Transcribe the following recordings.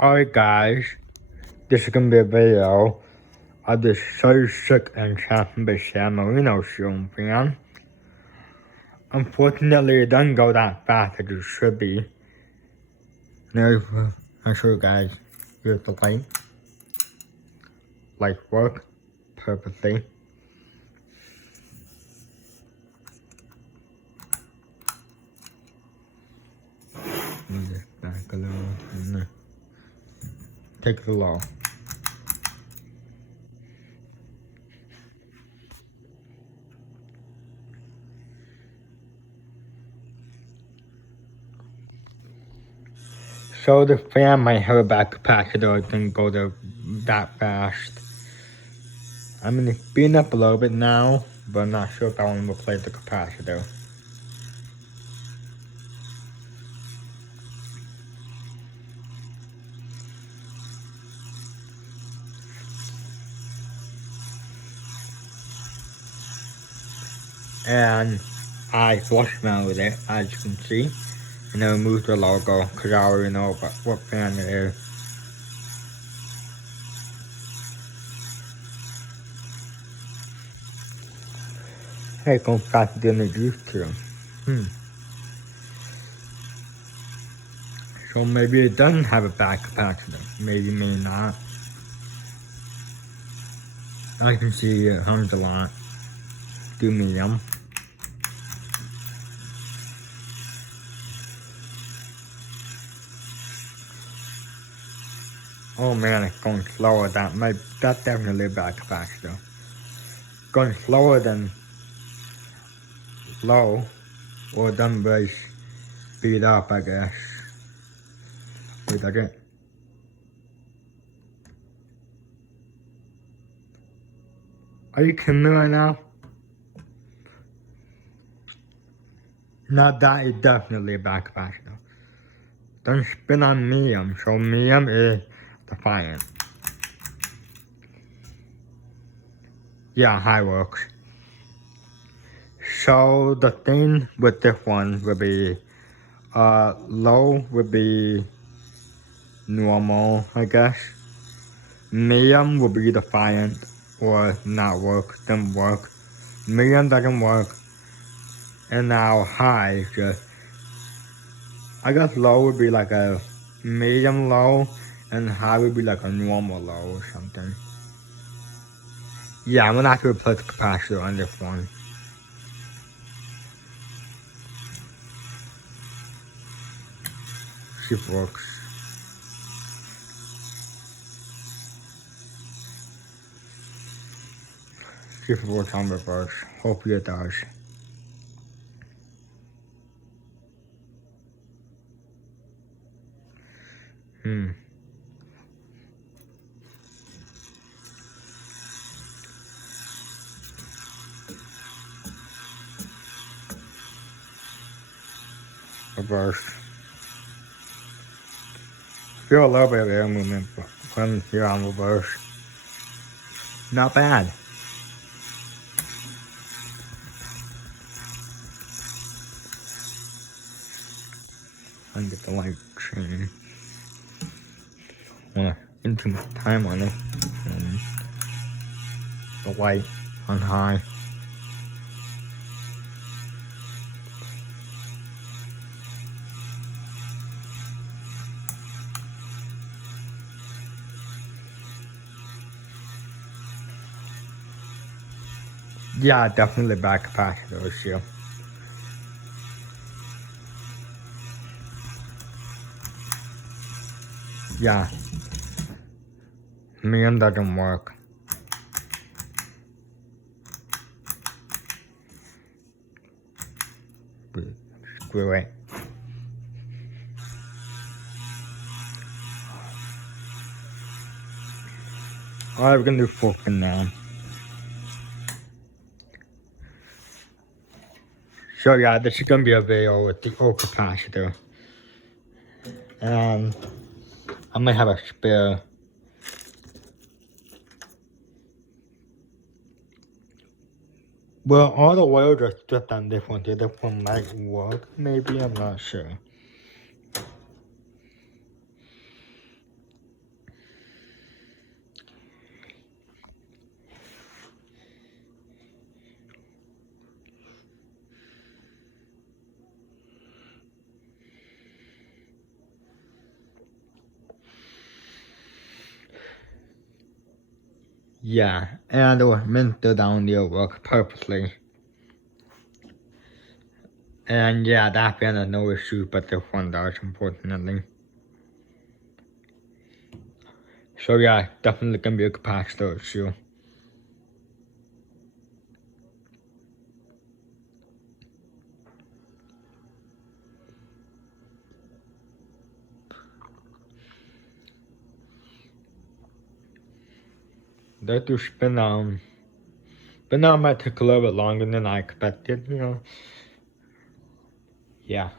Alright guys, this is gonna be a video of this 36-inch Hampton Bay San Marino ceiling fan. Unfortunately, it doesn't go that fast as it should be. Now, I'll show you guys. Here's the light. Light work perfectly. Let me just back a little and take the low. So the fan might have a bad capacitor, it didn't go that fast. I'm gonna speed up a little bit now, but I'm not sure if I want to replace the capacitor. And I flush mounted it, as you can see. And I removed the logo, because I already know what fan it is. Hey, it goes faster than it used to. So maybe it doesn't have a back capacitor. Maybe, maybe not. I can see it hums a lot. Do medium. Oh man, it's going slower. That's definitely a back capacitor. Going slower than low, or it doesn't really speed up, I guess. Wait a second. Are you kidding me right now? Now that is definitely a back capacitor. Don't spin on medium, so medium is defiant. Yeah, high works. So the thing with this one would be, low would be normal, I guess. Medium would be defiant or not work, doesn't work. Medium doesn't work. And now high just, I guess low would be like a medium low and high would be like a normal low or something. Yeah, I'm gonna have to replace the capacitor on this one. See if it works. See if it works on reverse. Hopefully it does. Reverse. Feel a little bit of air movement when you're on reverse. Not bad. I can get the light changed. I wanna spend too much time on it. The light on high. Yeah, definitely back capacitor issue. Yeah. Medium doesn't work. Screw it. Alright, we're gonna do forking now. So yeah, this is gonna be a video with the old capacitor. And I might have a spare. Well, all the wires are stripped on this one. The other one might work, maybe, I'm not sure. Yeah, and the winter down there work perfectly. And yeah, that been no issue, but the one does, unfortunately. So yeah, definitely gonna be a capacitor issue. That just been might take a little bit longer than I expected, you know. Yeah.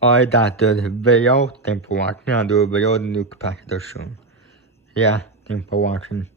Alright, that's the video. Thanks for watching. I'll do a video of the new capacitor soon. Yeah, thanks for watching.